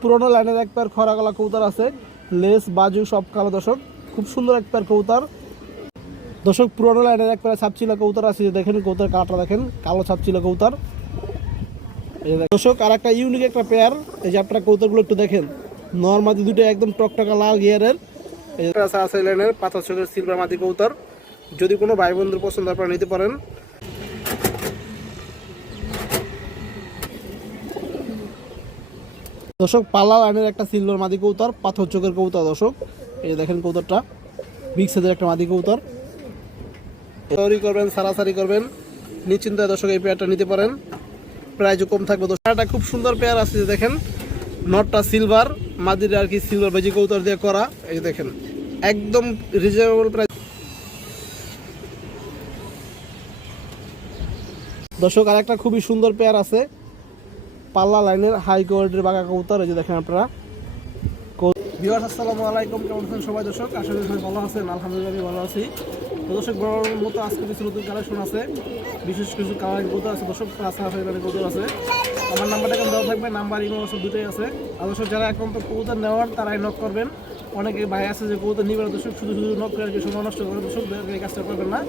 পুরোনো লাইনের এক পেয়ার খরা গলা কবুতর আছে, লেস বাজু সব কালো দর্শক, খুব সুন্দর এক পেয়ার কবুতর দর্শক। পুরোনো লাইনের এক পেয়ার ছাপচিলা কবুতর আছে, দেখেন কবুতর কালারটা দেখেন, কালো ছাপচিলা কবুতর দর্শক। আর একটা ইউনিক একটা পেয়ার, এই যে আপনারা কবুতরগুলো একটু দেখেন, নর্মাদি দুটো একদম টকটকা লাল গিয়ারের আছে লাইনের পাতা চোখের সিলভার মাদি কবুতর। যদি কোনো ভাই বন্ধুর পছন্দ আপনারা নিতে পারেন। দর্শক পাল্লা লাইনের একটা সিলভার মাদি কবুতর, পাথর চোখের কবুতর দর্শক। এই যে দেখেন কবুতরটা বিগ সাইজের একটা মাদি কবুতর। তৈরি করবেন, সারাসারি করবেন, নিশ্চিন্তে দর্শক এই পেয়ারটা নিতে পারেন, প্রাইসও কম থাকবে। দর্শকটা খুব সুন্দর পেয়ার আছে, যে দেখেন নটটা সিলভার মাদির আর কি সিলভার বেজি কবুতর দিয়ে করা। এই যে দেখেন একদম রিজনেবল প্রাইস দর্শক। আর একটা খুবই সুন্দর পেয়ার আছে, পাল্লা লাইনের হাই কোয়ালিটির বাঘা কবুতর। এই যে দেখেন আপনারা। ভিউয়ার্স আসসালামু আলাইকুম, কেমন আছেন সবাই দর্শক? আশা করি সবাই ভালো আছেন, আলহামদুলিল্লাহ আমি ভালো আছি। তো দর্শক বরাবর মতো আজকে কিছু নতুন কালেকশন আছে, বিশেষ কিছু কালারিং কবুতর আছে দর্শক, কবুতর আছে। আমার নাম্বারটা এখন দেওয়া থাকবে, নাম্বার ইমো হোয়াটসঅ্যাপ দুটোই আছে। আর দর্শক যারা এখন তো কবুতর নেওয়ার তারাই নক করবেন। অনেকে ভাই আছে যে কবুতর নিবেন দর্শক, শুধু শুধু নক করে আর কি সময় নষ্ট করে দর্শক, এই কাজটা করবেন না।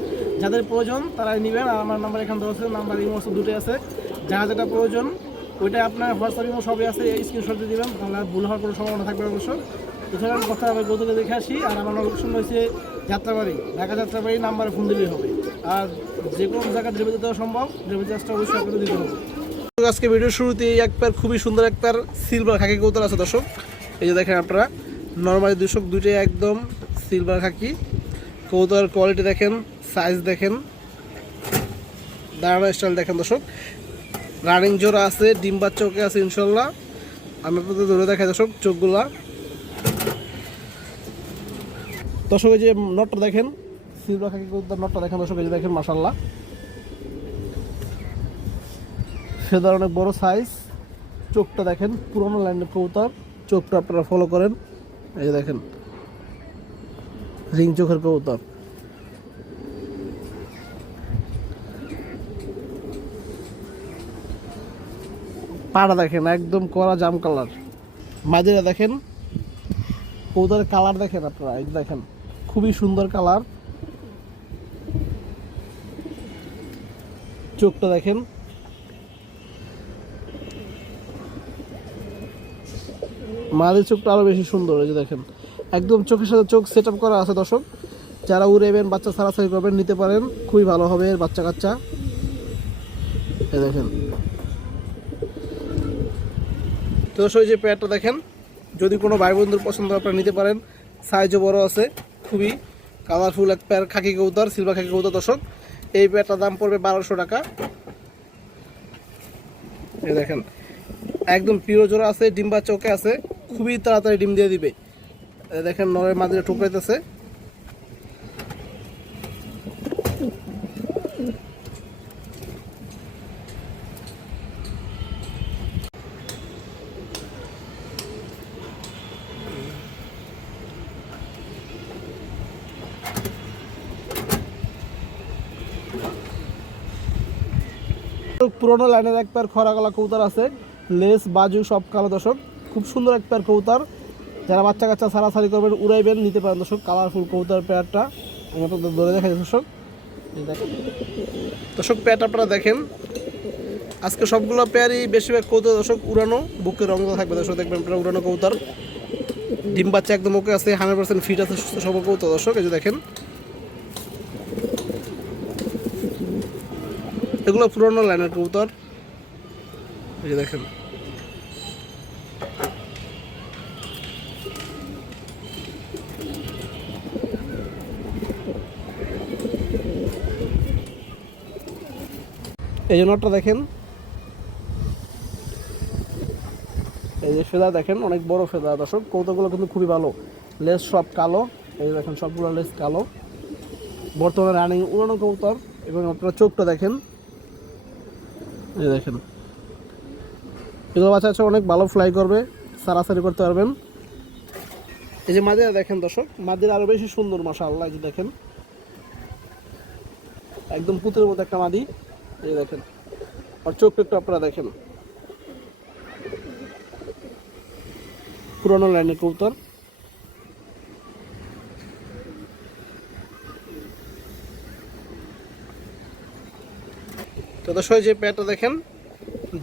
যাদের প্রয়োজন তারাই নেবেন। আর আমার নাম্বার এখানে দেওয়া আছে, নাম্বার ইমো হোয়াটসঅ্যাপ দুটোই আছে। যারা যেটা প্রয়োজন ওইটা আপনার হোয়াটসঅ্যাপ ইমো সবই আছে, এই স্ক্রিনশট দিয়ে দেবেন, তাহলে আর ভুল হওয়ার কোনো সম্ভাবনা থাকবে না দর্শক। এছাড়া কথা হবে কবুতরকে দেখে আসি। আর আমার লোকেশন রয়েছে যাত্রাবাড়ি, ঢাকা যাত্রাবাড়ি, নাম্বারে ফোন দিলেই হবে। আর যে কোনো জায়গায় ডেলিভারি দেওয়া সম্ভব, ডেলিভারি চার্জটা অবশ্যই আপনাদের দিতে হবে। আজকে ভিডিওর শুরুতে এক পেয়ার খুবই সুন্দর এক পেয়ার সিলভার খাকি কবুতর আছে দর্শক। এই যে দেখেন আপনারা, নর্মালি দর্শক দুইটাই একদম সিলভার খাকি কবুতর। কোয়ালিটি দেখেন, সাইজ দেখেন, দাঁড়ানো স্টাইল দেখেন দর্শক। রানিং জোড়া আছে, ডিম্বার চোখে আছে ইনশাল্লাহ। আমি আপনাদের ধরে দেখাই দর্শক চোখগুলা দর্শক। এই যে নটটা দেখেন, সিলভার খাকি কবুতর নটটা দেখেন দর্শক। এই যে দেখেন মাশাআল্লাহ, ফেদার অনেক বড় সাইজ। চোখটা দেখেন, পুরোনো লাইনের কবুতর, চোখটা আপনারা ফলো করেন। এই যে দেখেন রিং চোখের কবুতর। পাড়া দেখেন একদম কড়া জাম কালার। মাঝিরা দেখেন, কবুতরের কালার দেখেন আপনারা, এই দেখেন খুবই সুন্দর কালার। চোখটা দেখেন, মাঝির চোখটা আরো বেশি সুন্দর। এই যে দেখেন একদম চোখের সাথে চোখ সেট আপ করা আছে দর্শক। যারা উড়েবেন, বাচ্চা ছাড়াছাড়ি করবেন, নিতে পারেন, খুবই ভালো হবে বাচ্চা কাচ্চা। এই দেখেন তো দর্শক, যে পেয়ারটা দেখেন, যদি কোনো ভাই বন্ধুর পছন্দ আপনারা নিতে পারেন, সাইজও বড় আছে, খুবই কালারফুল এক পেয়ার খাকি কবুতর, সিলভার খাকি কবুতর দর্শক। এই পেয়ারটার দাম পড়বে 1200 টাকা। এই দেখেন একদম পিওর জোড়া আছে, ডিম্বা চোখে আছে, খুবই তাড়াতাড়ি ডিম দিয়ে দিবে। দেখেন নরের মাঝে ঠুকরাইতেছে। পুরোনো লাইনের এক পেয়ার খরা গলা কবুতর আছে, লেস বাজু সব কালো দর্শক, খুব সুন্দর এক পেয়ার কবুতর। যারা বাচ্চা কাচ্চা সারাসারি করবেন, উড়াইবেন, নিতে পারেন দর্শক। কালারফুল কবুতর পেয়ারটা আমি আপনাদের ধরে দেখাই দর্শক। দর্শক পেয়ারটা আপনারা দেখেন, আজকে সবগুলো পেয়ারই বেশিরভাগ কবুতর দর্শক উড়ানো, বুকের রঙ থাকবে দর্শক। দেখবেন আপনারা উড়ানো কবুতর, ডিম বাচ্চা একদম ওকে আছে, 100% ফিট আছে, সুস্থ সবল কবুতর দর্শক। এই যে দেখেন এগুলো পুরোনো লাইনের কবুতর। এই যে দেখেন এই যে নটটা দেখেন, এই যে ফেদা দেখেন, অনেক বড় ফেদা দর্শক। কবুতরগুলো কিন্তু খুবই ভালো, লেস সব কালো। এই যে দেখেন সবগুলো লেস কালো, বর্তমানে রানিং উড়ানো কবুতর। এবং আপনারা চোখটা দেখেন, এই দেখেন এগুলো বাচ্চা আছে, অনেক ভালো ফ্লাই করবে, সারাসারি করতে পারবেন। এই যে মাদিরা দেখেন দর্শক, মাদিরা আরো বেশি সুন্দর মাশাআল্লাহ। এই যে দেখেন একদম পুতুলের মতো একটা মাদি। এই দেখেন আর চোখটা একটু আপনারা দেখেন, পুরনো লাইনের কবুতর। তো দর্শক যে প্যাটটা দেখেন,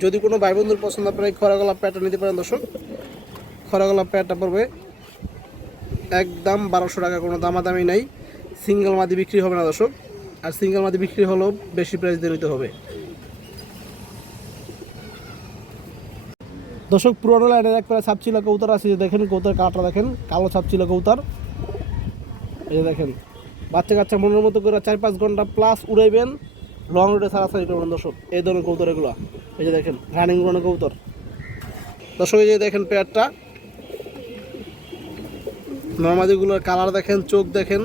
যদি কোনো ভাই বন্ধুর পছন্দ আপনারা খরা গলা প্যাটটা নিতে পারেন দর্শক। খরা গলা প্যাটটা পড়বে একদম 1200 টাকা, কোনো দামাদামি নাই। সিঙ্গেল মাদি বিক্রি হবে না দর্শক, আর সিঙ্গেল মাদি বিক্রি হলেও বেশি প্রাইস দিয়ে নিতে হবে দর্শক। পুরোনো লাইনের একবারে ছাপচিলা কবুতর আছে, যে দেখেন কবুতর কালারটা দেখেন, কালো ছাপচিলা কবুতর। এই যে দেখেন বাচ্চা কাচ্চা মনের মতো করে 4-5 ঘন্টা প্লাস উড়াইবেন, লং রুটে সারাসারি করবেন দর্শক। এই ধরনের কবুতর এগুলো, এই যে দেখেন রানিং উড়ানো কবুতর দর্শক। এই যে দেখেন পেয়ারটা, নর্মাদিগুলোর কালার দেখেন, চোখ দেখেন,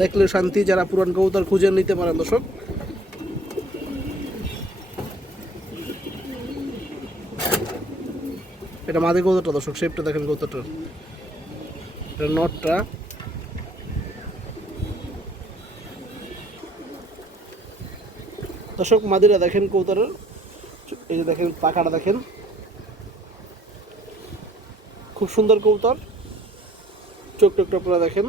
দেখলে শান্তি। যারা পুরান কবুতর খুঁজে নিতে পারেন দর্শক। এটা মাদি কবুতরটা দর্শক, শেপটা দেখেন কবুতরটার, এটা নটটা। দর্শক মাদিরা দেখেন কবুতরের, এই যে দেখেন পাখাটা দেখেন, খুব সুন্দর কবুতর। চোখ টোকটা পুরো দেখেন।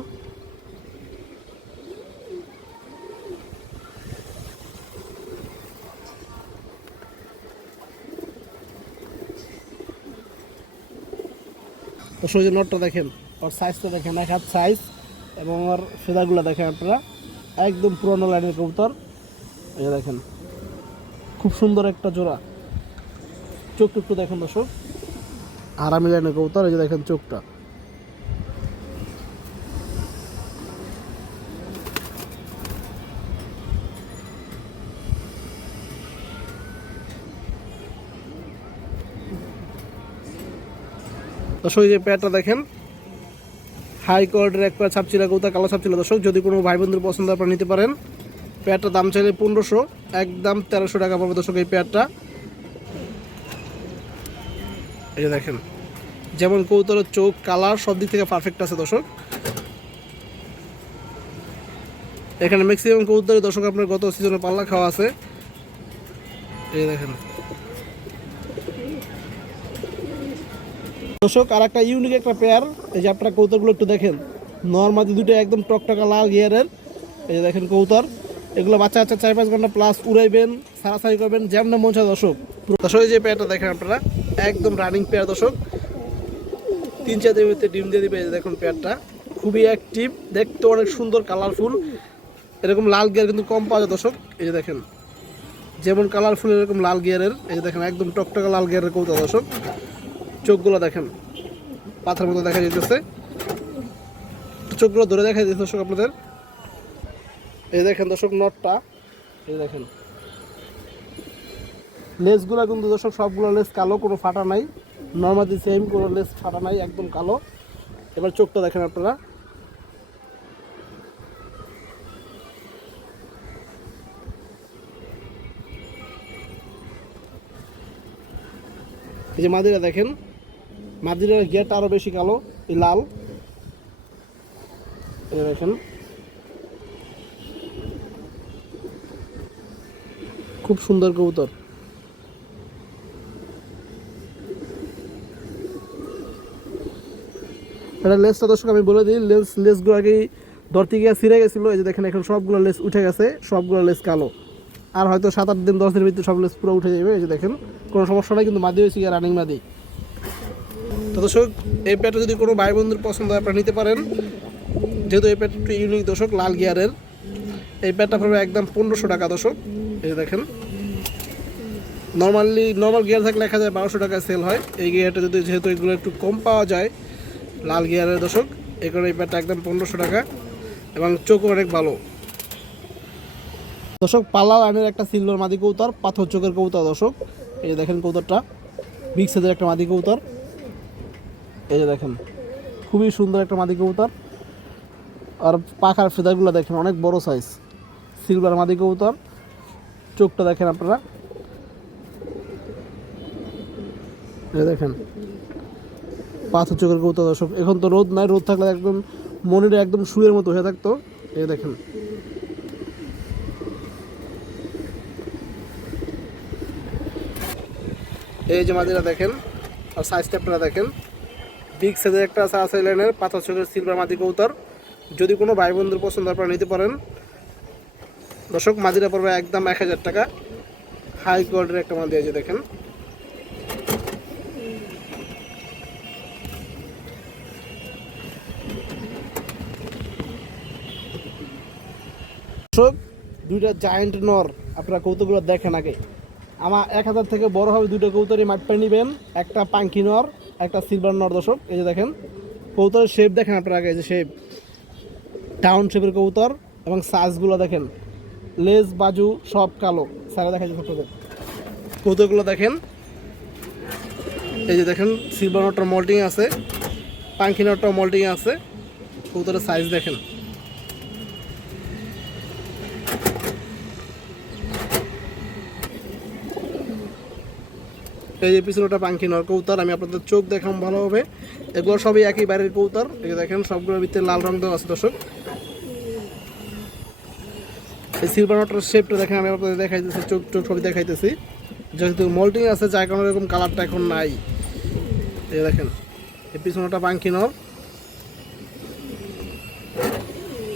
দর্শক যে নটটা দেখেন, ওর সাইজটা দেখেন, এক হাত সাইজ, এবং ওর ফেদারগুলো দেখেন আপনারা, একদম পুরোনো লাইনের কবুতর। এই দেখেন খুব সুন্দর একটা জোড়া। চোখ টুকটু দেখেন দর্শক, আরামি লাইনের কবুতর। এই যে দেখেন চোখটা, দর্শক যে প্যাটটা দেখেন, হাই কোয়ালিটির এক পেয়ার ছাপচিলা কবুতর, কালো ছাপচিলা দর্শক। যদি কোনো ভাই বন্ধুর পছন্দ আপনারা নিতে পারেন। পেয়ারটার দাম চাইলে 1500, একদম 1300 টাকা পড়বে দর্শক এই পেয়ারটা। এই যে দেখেন যেমন কবুতরের চোখ, কালার সব দিক থেকে পারফেক্ট আছে দর্শক। এখানে ম্যাক্সিমাম কবুতরই দর্শক আপনার গত সিজনে পাল্লা খাওয়া আছে। এই দেখেন দর্শক, আর একটা ইউনিক একটা পেয়ার। এই যে আপনারা কবুতরগুলো একটু দেখেন, নর্মাদি দুটো একদম টকটকা লাল গিয়ারের। এই যে দেখেন কবুতর, এগুলো বাচ্চা বাচ্চা 4-5 ঘন্টা প্লাস উড়াইবেন, সারাসারি করবেন যেমন মন চায় দর্শক। দর্শক যে পেয়ারটা দেখেন আপনারা, একদম রানিং পেয়ার দর্শক, 3-4 দিনের ভিতরে ডিম দিয়ে দিবে। এই যে দেখুন পেয়ারটা খুবই অ্যাক্টিভ, দেখতে অনেক সুন্দর, কালারফুল। এরকম লাল গিয়ার কিন্তু কম পাওয়া যায় দর্শক। এই যে দেখেন যেমন কালারফুল এরকম লাল গিয়ারের। এই যে দেখেন একদম টকটকা লাল গিয়ারের কবুতর দর্শক। চোখগুলো দেখেন পাথরের মতো দেখা যেতেছে, চোখগুলো ধরে দেখা যেতেছে দর্শক আপনাদের। এই দেখেন দর্শক নটটা, এই দেখেন লেসগুলো কিন্তু দর্শক সবগুলো লেস কালো, কোনো ফাটা নাই। নর্মালি সেম, কোনো লেস ফাটা নাই, একদম কালো। এবার চোখটা দেখেন আপনারা, এই যে মাদিরা দেখেন, মাদিরার গিয়ারটা আরো বেশি কালো, এই লাল। এই দেখেন খুব সুন্দর কবুতর। এটা লেসটা দর্শক আমি বলে দিই, লেসগুলো আগেই ধরতে গিয়ে ছিঁড়ে গেছিলো। এই যে দেখেন এখন সবগুলো লেস উঠে গেছে, সবগুলো লেস কালো। আর হয়তো 7-8 দিন 10 দিনের ভিতরে সব লেস পুরো উঠে যাবে। এই যে দেখেন কোনো সমস্যা নাই, কিন্তু মাদি হয়েছে গিয়ে রানিং মাদি। তো দর্শক এই প্যাটটা যদি কোনো ভাই বন্ধুর পছন্দ হয় আপনারা নিতে পারেন, যেহেতু এই প্যাটটা একটু ইউনিক দর্শক, লাল গিয়ারের। এই প্যাটটা পড়বে একদম 1500 টাকা দর্শক। এই যে দেখেন নর্মাল গিয়ার থাকলে 1200 টাকায় সেল হয়। এই গিয়ারটা যদি, যেহেতু এগুলো একটু কম পাওয়া যায় লাল গিয়ারের দর্শক, এই কারণে এই প্যাটটা একদম 1500 টাকা, এবং চোখও অনেক ভালো দর্শক। পাল্লা লাইনের একটা সিলভার মাদি কবুতর, পাথর চোখের কবুতর দর্শক। এই যে দেখেন কবুতরটা বিগ সাইজের একটা মাদি কবুতর। এই যে দেখেন খুবই সুন্দর একটা মাদি কবুতর, আর পাখার ফেদারগুলো দেখেন অনেক বড় সাইজ, সিলভার মাদি কবুতর। চোখটা দেখেন আপনারা, এই দেখেন পাথর চোখের কবুতর দর্শক। এখন তো রোদ নাই, রোদ থাকলে একদম মনিটা একদম শুয়ের মতো হয়ে থাকতো। এই দেখেন এই যে মাদিরা দেখেন, আর সাইজটা আপনারা দেখেন, বিগ সাইজের একটা আছে আসাই লাইনের পাথর চোখের সিলভার মাদি কবুতর। যদি কোনো ভাই বন্ধুর পছন্দ আপনারা নিতে পারেন দর্শক। মাদিরা পড়বে একদম 1000 টাকা। হাই কোয়ালিটির একটা মাদি আছে দেখেন। দর্শক দুইটা জায়ান্ট নর আপনারা কৌতুকগুলো দেখেন আগে। আমার 1000 থেকে বড় হবে দুইটা কৌতরই মাঠপে নেবেন, একটা পাঙ্কি নর একটা সিলভার নর। দর্শক এই যে দেখেন কৌতরের শেপ দেখেন আপনারা আগে, এই যে শেপ ডাউন শেপের কবুতর এবং সাইজগুলো দেখেন, লেজ বাজু সব কালো। সারা দেখা যাচ্ছে আপনাদের কৌতরগুলো দেখেন। এই যে দেখেন সিলভার নটটা মল্টিং আছে, পাঙ্কি নটটা মল্টিং আছে। কবুতরের সাইজ দেখেন। এই যে পিছনেটা পাঙ্কি নর কবুতর, আমি আপনাদের চোখ দেখাম ভালোভাবে। এগুলো সবই একই বাইরের কবুতর। এই যে দেখেন সবগুলোর ভিতরে লাল রং দেওয়া আছে দর্শক। এই সিলভার নটের শেপটা দেখেন, আমি আপনাদের দেখাইতেছি, চোখ চোখ সবই দেখাইতেছি। যেহেতু মল্টিং আছে যার কারণে এরকম কালারটা এখন নাই। এই দেখেন এই পিছনেটা পাঙ্কি নর,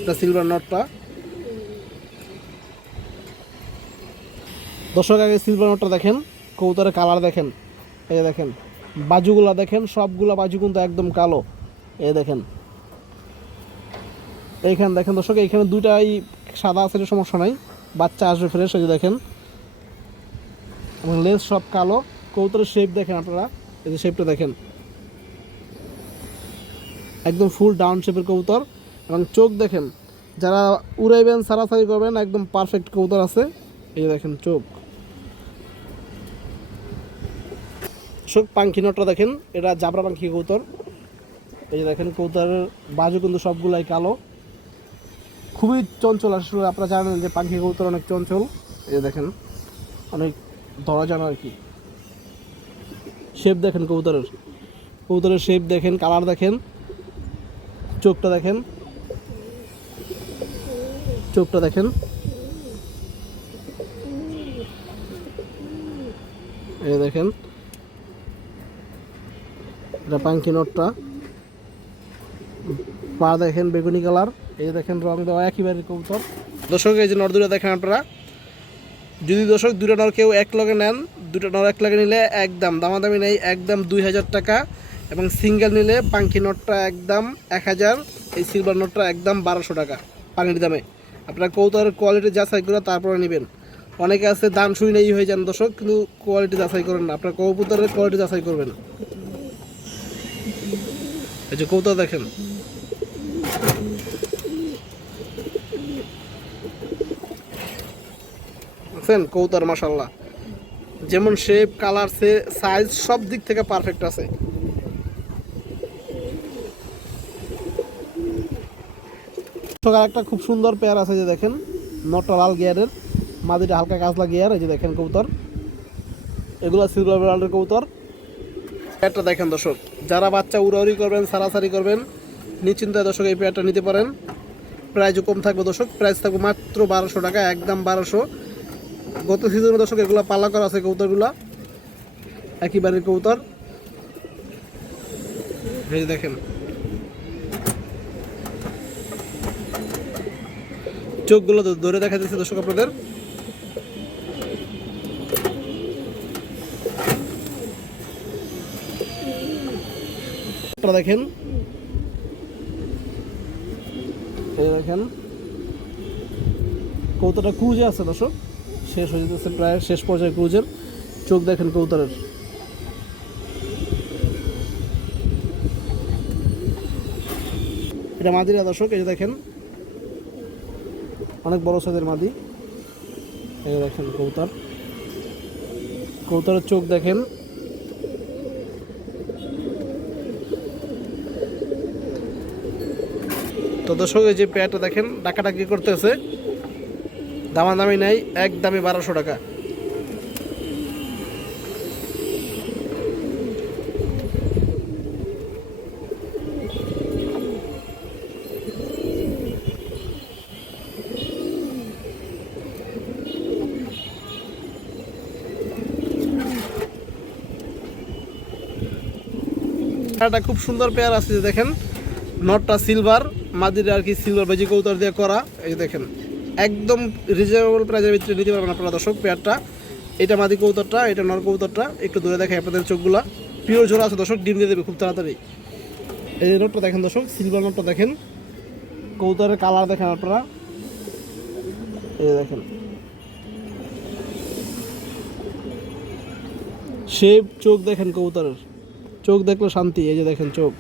এটা সিলভার নটটা। দর্শক আগে সিলভার নটটা দেখেন, কবুতরের কালার দেখেন। এই দেখেন বাজুগুলা দেখেন, সবগুলা বাজু কিন্তু একদম কালো। এই দেখেন এইখানে দেখেন দর্শক, এইখানে দুইটাই সাদা আছে, সমস্যা নাই, বাচ্চা আসবে ফ্রেশ। এই যে দেখেন এবং লেজ সব কালো। কবুতরের শেপ দেখেন আপনারা, এই যে শেপটা দেখেন একদম ফুল ডাউন শেপের কবুতর। এবং চোখ দেখেন, যারা উড়াইবেন সারাসারি করবেন একদম পারফেক্ট কবুতর আছে। এই যে দেখেন চোখ। পাঙ্কি নটটা দেখেন, এটা জাবরা পাঙ্কি কবুতর। এই যে দেখেন কবুতরের বাজু কিন্তু সবগুলাই কালো, খুবই চঞ্চল। আসলে আপনারা জানেন যে পাঙ্কি কবুতর অনেক চঞ্চল। এই যে দেখেন অনেক ধরা জানা আর কি। শেপ দেখেন কবুতরের, কবুতরের শেপ দেখেন, কালার দেখেন, চোখটা দেখেন, চোখটা দেখেন। এই দেখেন এটা পাঙ্কি নটটা, পা দেখেন বেগুনি কালার। এই দেখেন রং দেওয়া একেবারে কবুতর। দর্শক এই যে নর দুটো দেখেন আপনারা, যদি দর্শক দুটো নর কেউ এক লগে নেন, দুটো নর এক লগে নিলে একদম দামাদামি নেই, একদম 2000 টাকা। এবং সিঙ্গেল নিলে পাঙ্কি নটটা একদম 1000, এই সিলভার নটটা একদম 1200 টাকা পানির দামে। আপনারা কবুতরের কোয়ালিটি যাচাই করে তারপরে নেবেন। অনেকে আছে দাম শুই নেই হয়ে যান দর্শক, কিন্তু কোয়ালিটি যাচাই করেন না। আপনার কবুতরের কোয়ালিটি যাচাই করবেন। এই যে কবুতর দেখেন, দেখছেন কবুতর মাশাআল্লাহ, যেমন শেপ কালার সাইজ সব দিক থেকে পারফেক্ট আছে। একটা খুব সুন্দর পেয়ার আছে, যে দেখেন নটটা লাল গিয়ারের, মাদিটা হালকা কাজলা গিয়ার। এই যে দেখেন কবুতর, এগুলো সিলভার ব্রান্ডের কবুতর। পেয়ারটা দেখেন দর্শক, যারা বাচ্চা উড়াউড়ি করবেন সারাসারি করবেন নিশ্চিন্তায় দর্শক এই পেয়ারটা নিতে পারেন। প্রাইসও কম থাকবে দর্শক, প্রাইস থাকবে মাত্র 1200 টাকা, একদম 1200। গত সিজনে দর্শক এগুলো পালা করা আছে কবুতরগুলা, একই বাড়ির কবুতর। এই দেখেন চোখগুলো ধরে দেখা যাচ্ছে দর্শক আপনাদের। দেখেন এই দেখেন কবুতরটা ক্রুজে আছে দর্শক, শেষ হয়ে যেতেছে প্রায় শেষ পর্যায়ে ক্রুজের। চোখ দেখেন কবুতরের, এটা মাদিরা দর্শক। এই যে দেখেন অনেক বড় সাইজের মাদি। এই যে দেখেন কবুতর, কবুতরের চোখ দেখেন। তো দর্শক এই যে পেয়ারটা দেখেন ডাকাডাকি করতেছে, দামাদামি নাই, একদমই 1200 টাকা। একটা খুব সুন্দর পেয়ার আছে, যে দেখেন নটটা সিলভার, মাদিরা আর কি সিলভার বেজি কৌতার দিয়ে করা। এই যে দেখেন একদম রিজনেবল প্রাইসের ভিতরে নিতে পারবেন আপনারা দর্শক পেয়ারটা। এটা মাদি কৌতারটা, এটা নর কৌতারটা। একটু দূরে দেখেন আপনাদের চোখগুলা পিওর জোড়া আছে দর্শক, ডিম দিয়ে দেবে খুব তাড়াতাড়ি। এই যে নটটা দেখেন দর্শক, সিলভার নটটা দেখেন, কৌতারের কালার দেখেন আপনারা, এই দেখেন শেপ, চোখ দেখেন কবুতরের, চোখ দেখলে শান্তি। এই যে দেখেন চোখ।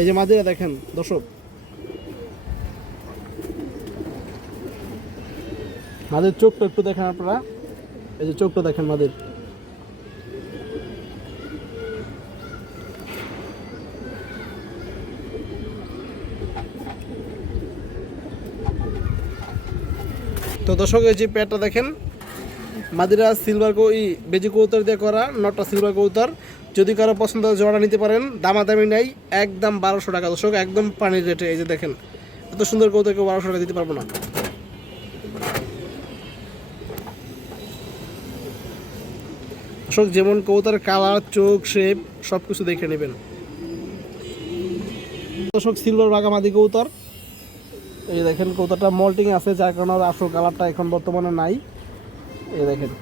এই যে মাদিরা দেখেন দর্শক, মাদের চোখটা একটু দেখেন আপনারা, এই যে চোখটা দেখেন মাদের। তো দর্শক এই যে পেয়ারটা দেখেন, মাদিরা সিলভার বেজি কৌতার দিয়ে করা, নটটা সিলভার কৌতার। যদি কারো পছন্দ হয় জোড়া নিতে পারেন, দামাদামি নাই, একদম 1200 টাকা দর্শক, একদম পানির রেটে। এই যে দেখেন এত সুন্দর কৌতার কেউ 1200 টাকা দিতে পারবো না। দর্শক যেমন কৌতার কালার, চোখ, শেপ সব কিছু দেখে নেবেন দর্শক। সিলভার বাঘা মাদি কৌতার, এই যে দেখেন কৌতারটা মল্টিং আছে, যার কারণে আসল কালারটা এখন বর্তমানে নাই। এই দেখেন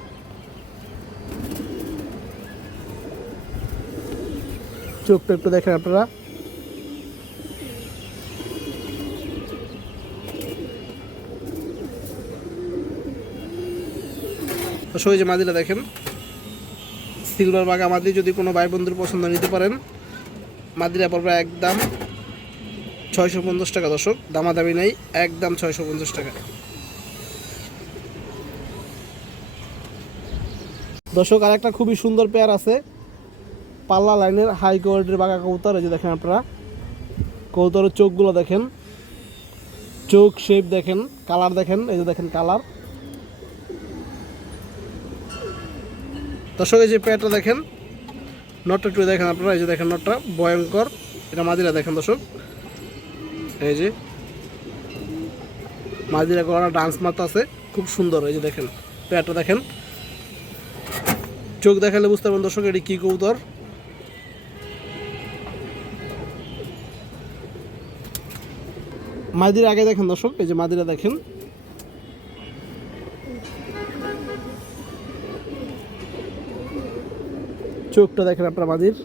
চোখটা একটু দেখেন আপনারা। দর্শক এই যে মাদিরা দেখেন, সিলভার বাঘা মাদি, যদি কোনো ভাই বন্ধুর পছন্দ নিতে পারেন, মাদিরা পড়বে একদম 650 টাকা দর্শক, দামাদামি নেই, একদম 650 টাকা দর্শক। আর একটা খুবই সুন্দর পেয়ার আছে, পাল্লা লাইনের হাই কোয়ালিটির বাঘা কবুতর। এই যে দেখেন আপনারা কবুতরের চোখগুলো দেখেন, চোখ শেপ দেখেন, কালার দেখেন, এই যে দেখেন কালার। দর্শক এই যে পেয়ারটা দেখেন, নটটা একটু দেখেন আপনারা, এই যে দেখেন নটটা ভয়ঙ্কর, এটা মাদিরা দেখেন দর্শক। এই যে মাদিরা করা ডান্স মারতে আছে, খুব সুন্দর। এই যে দেখেন পেয়ারটা দেখেন, চোখ দেখালে বুঝতে পারবেন দর্শক এটি কি কবুতর। মাদিরা আগে দেখেন দর্শক, এই যে মাদিরা দেখেন, চোখটা দেখেন আপনার মাদির।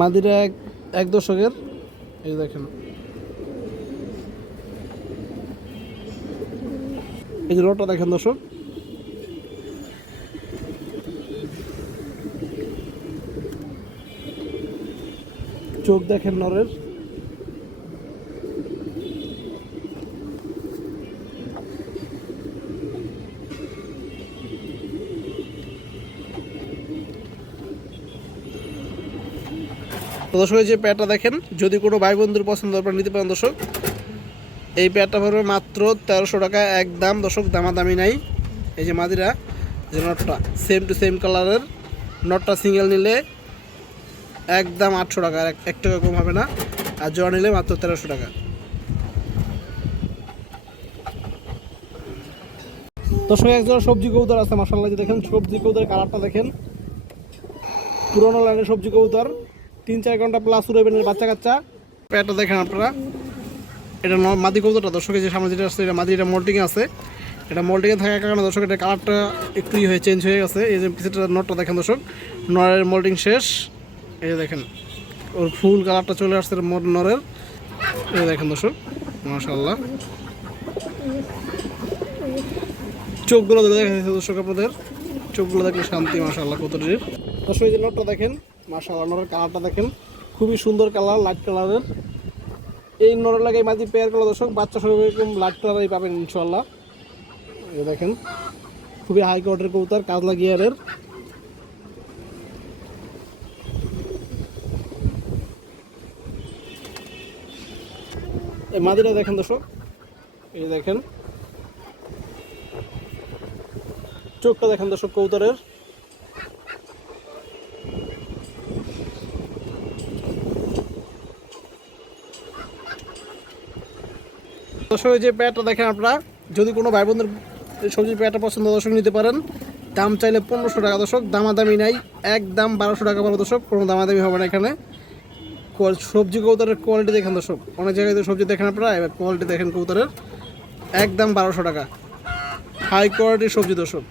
মাদিরা এক দশকের, এই দেখেন এই যে রোডটা দেখেন দর্শক। চোখ দেখেন নরের, তো দর্শক এই যে প্যাডটা দেখেন, যদি কোনো ভাই বন্ধুর পছন্দ আপনারা নিতে পারেন দর্শক। এই প্যাডটা পড়বে মাত্র 1300 টাকা, একদম দর্শক, দামাদামি নাই। এই যে মাদিরা, যে নটটা সেম টু সেম কালারের, নটটা সিঙ্গেল নিলে একদম 800 টাকা, আর 1 টাকা কম হবে না। আর জোড়া নিলে মাত্র 1300 টাকা। দর্শক একজোড়া সবজি কবুতর আছে মাশাআল্লাহ, যে দেখেন সবজি কবুতরের কালারটা দেখেন, পুরোনো লাইনের সবজি কবুতর, 3-4 ঘন্টা প্লাস উড়াবেনের বাচ্চা কাচ্চা। প্যাডটা দেখেন আপনারা, এটা মাদি কবুতরটা দর্শকের যে সামনে যেটা আসছে, এটা মাদি, এটা মোল্টিং আছে। এটা মোল্টিংয়ে থাকার কারণে দর্শক এটা কালারটা একটু হয়ে চেঞ্জ হয়ে গেছে। এই যে পিছটা নটটা দেখেন দর্শক, নরের মোল্টিং শেষ। এই যে দেখেন ওর ফুল কালারটা চলে আসছে নরের। এই দেখেন দর্শক মাশাআল্লাহ, চোখগুলো দেখা যাচ্ছে দর্শক, আপনাদের চোখগুলো দেখলে শান্তি মাশাআল্লাহ কতটির। দর্শক এই যে নটটা দেখেন মাশাআল্লাহ, নরের কালারটা দেখেন, খুবই সুন্দর কালার, লাইট কালারের। এই নরের লাগে মাঝে পেয়ার কালার দর্শক, বাচ্চা সব এরকম লাইট কালারই পাবেন ইনশাআল্লাহ। এই দেখেন খুবই হাই কোয়ালিটির কবুতর, কাজলা গিয়ারের। এই মাদিরা দেখেন দর্শক, এই দেখেন চোখটা দেখেন দর্শক কবুতরের। দর্শক যে প্যাডটা দেখেন আপনারা, যদি কোনো ভাই বোনদের সবজির পেয়ারটা পছন্দ দর্শক নিতে পারেন। দাম চাইলে 1500 টাকা দর্শক, দামাদামি নাই, একদম 1200 টাকা বলো দর্শক, কোনো দামাদামি হবে না এখানে। সবজি কবুতরের কোয়ালিটি দেখেন দর্শক, অনেক জায়গায় তো সবজি দেখেন আপনারা, এবার কোয়ালিটি দেখেন কবুতরের, একদম 1200 টাকা, হাই কোয়ালিটির সবজি দর্শক।